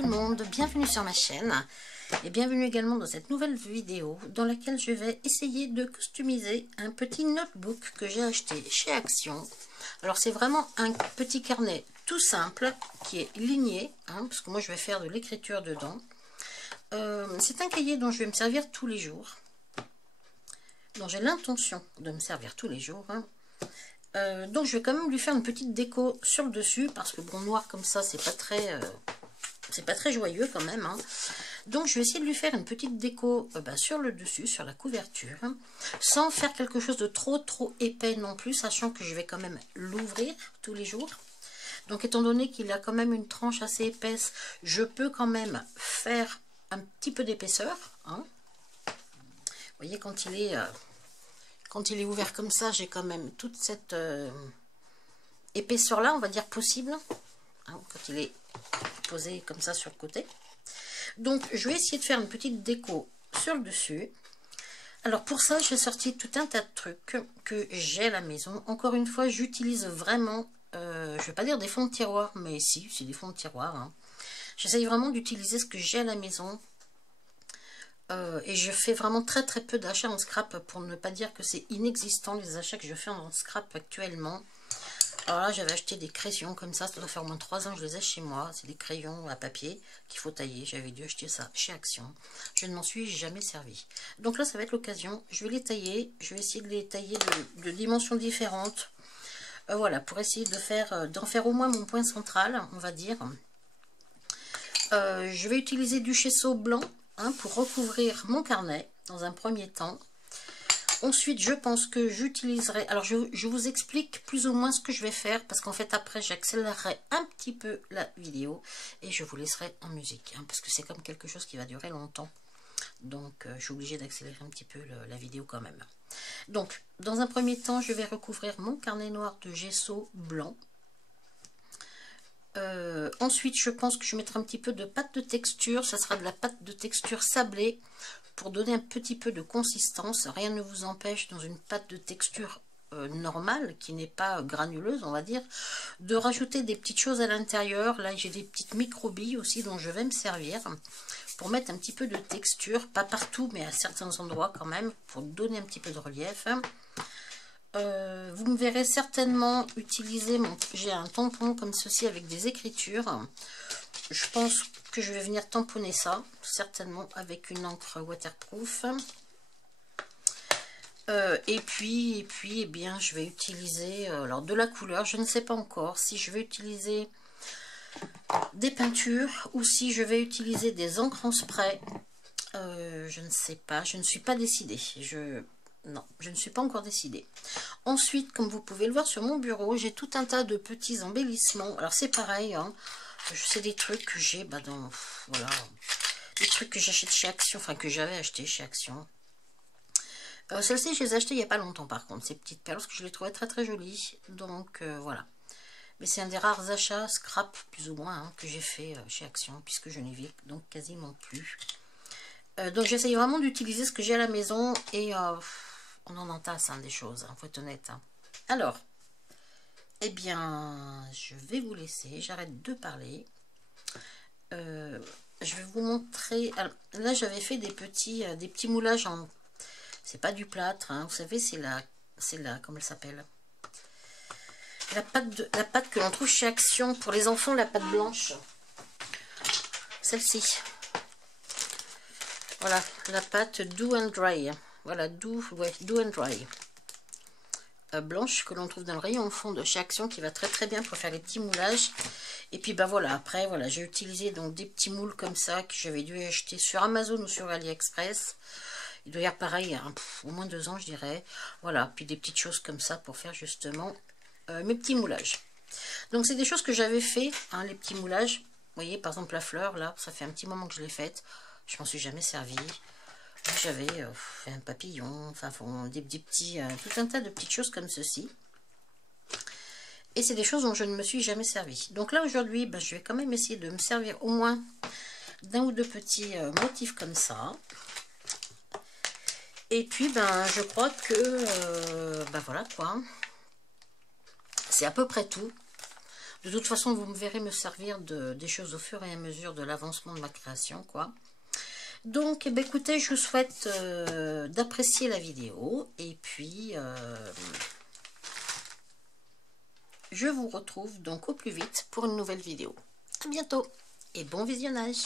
tout le monde, bienvenue sur ma chaîne et bienvenue également dans cette nouvelle vidéo dans laquelle je vais essayer de customiser un petit notebook que j'ai acheté chez Action. Alors c'est vraiment un petit carnet tout simple qui est ligné, parce que moi je vais faire de l'écriture dedans. C'est un cahier dont je vais me servir tous les jours, dont j'ai l'intention de me servir tous les jours. Donc je vais quand même lui faire une petite déco sur le dessus parce que bon, noir comme ça c'est pas très joyeux quand même, Donc je vais essayer de lui faire une petite déco sur le dessus, sur la couverture, sans faire quelque chose de trop épais non plus, sachant que je vais quand même l'ouvrir tous les jours. Donc étant donné qu'il a quand même une tranche assez épaisse, je peux quand même faire un petit peu d'épaisseur. Vous voyez, quand il est ouvert comme ça, j'ai quand même toute cette épaisseur là, on va dire, possible, quand il est posé comme ça sur le côté. Donc je vais essayer de faire une petite déco sur le dessus. Alors pour ça, j'ai sorti tout un tas de trucs que j'ai à la maison. Encore une fois, j'utilise vraiment, je vais pas dire des fonds de tiroir, mais si, c'est des fonds de tiroir. J'essaye vraiment d'utiliser ce que j'ai à la maison. Et je fais vraiment très peu d'achats en scrap, pour ne pas dire que c'est inexistant les achats que je fais en scrap actuellement. Alors là, j'avais acheté des crayons comme ça doit faire au moins 3 ans que je les ai chez moi. C'est des crayons à papier qu'il faut tailler. J'avais dû acheter ça chez Action. Je ne m'en suis jamais servi. Donc là, ça va être l'occasion. Je vais les tailler. Je vais essayer de les tailler de dimensions différentes. Voilà, pour essayer d'en faire au moins mon point central, on va dire. Je vais utiliser du gesso blanc pour recouvrir mon carnet dans un premier temps. Ensuite, je pense que j'utiliserai... Alors, je vous explique plus ou moins ce que je vais faire, parce qu'en fait, après, j'accélérerai un petit peu la vidéo et je vous laisserai en musique, parce que c'est comme quelque chose qui va durer longtemps. Donc, je suis obligée d'accélérer un petit peu la vidéo quand même. Donc, dans un premier temps, je vais recouvrir mon carnet noir de gesso blanc. Ensuite, je pense que je mettrai un petit peu de pâte de texture. Ça sera de la pâte de texture sablée pour donner un petit peu de consistance. Rien ne vous empêche, dans une pâte de texture normale, qui n'est pas granuleuse, on va dire, de rajouter des petites choses à l'intérieur. Là, j'ai des petites micro-billes aussi dont je vais me servir pour mettre un petit peu de texture. Pas partout, mais à certains endroits quand même, pour donner un petit peu de relief. Vous me verrez certainement utiliser j'ai un tampon comme ceci avec des écritures. Je pense que je vais venir tamponner ça, certainement avec une encre waterproof. Et puis, eh bien, je vais utiliser alors de la couleur. Je ne sais pas encore si je vais utiliser des peintures ou si je vais utiliser des encres en spray. Je ne sais pas, je ne suis pas décidée. Non, je ne suis pas encore décidée. Ensuite, comme vous pouvez le voir sur mon bureau, j'ai tout un tas de petits embellissements. Alors c'est pareil, c'est des trucs que j'ai voilà, des trucs que j'achète chez Action, enfin que j'avais acheté chez Action. Celles-ci, je les ai achetées il n'y a pas longtemps par contre, ces petites perles, parce que je les trouvais très jolies. Donc voilà. Mais c'est un des rares achats scrap, plus ou moins, que j'ai fait chez Action, puisque je n'y vais donc quasiment plus. Donc j'essaye vraiment d'utiliser ce que j'ai à la maison et on en entasse des choses, faut être honnête. Alors, eh bien, je vais vous laisser, j'arrête de parler. Je vais vous montrer. Alors, là, j'avais fait des petits moulages en. C'est pas du plâtre, vous savez, c'est la, comment elle s'appelle? La pâte que l'on trouve chez Action pour les enfants, la pâte blanche. Celle-ci. Voilà, la pâte Do and Dry. Voilà, Do and Dry. Blanche que l'on trouve dans le rayon fond de chez Action, qui va très bien pour faire les petits moulages. Et puis voilà, après voilà, j'ai utilisé donc des petits moules comme ça que j'avais dû acheter sur Amazon ou sur AliExpress. Il doit y avoir pareil, au moins 2 ans je dirais. Voilà, puis des petites choses comme ça pour faire justement mes petits moulages. Donc c'est des choses que j'avais fait, les petits moulages. Vous voyez, par exemple la fleur là, ça fait un petit moment que je l'ai faite. Je m'en suis jamais servi. J'avais fait un papillon, enfin des petits, tout un tas de petites choses comme ceci. Et c'est des choses dont je ne me suis jamais servi. Donc là aujourd'hui, je vais quand même essayer de me servir au moins d'un ou deux petits motifs comme ça. Et puis je crois que voilà quoi. C'est à peu près tout. De toute façon, vous me verrez me servir des choses au fur et à mesure de l'avancement de ma création, quoi. Donc, eh bien, écoutez, je vous souhaite d'apprécier la vidéo. Et puis, je vous retrouve donc au plus vite pour une nouvelle vidéo. À bientôt et bon visionnage!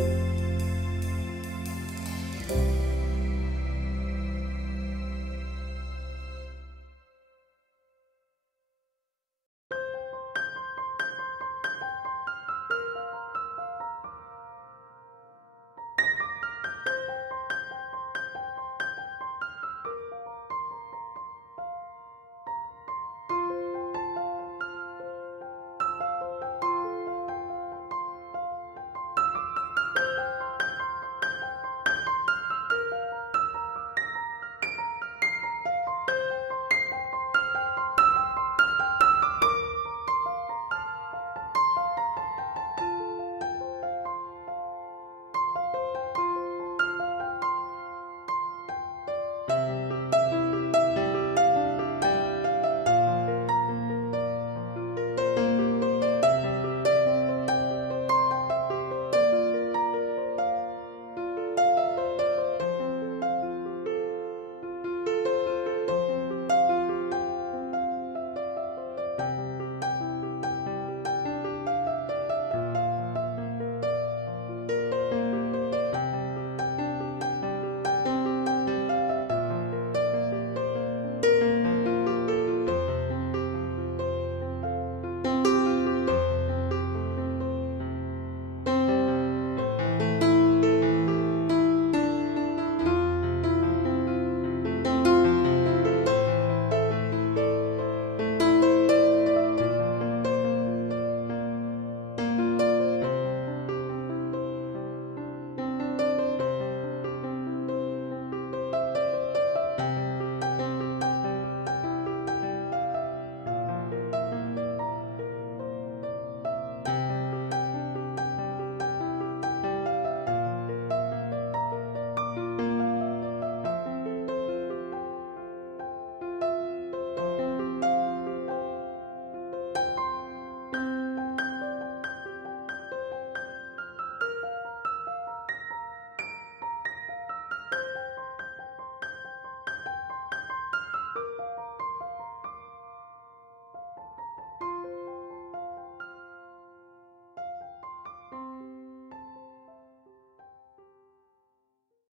Ciao.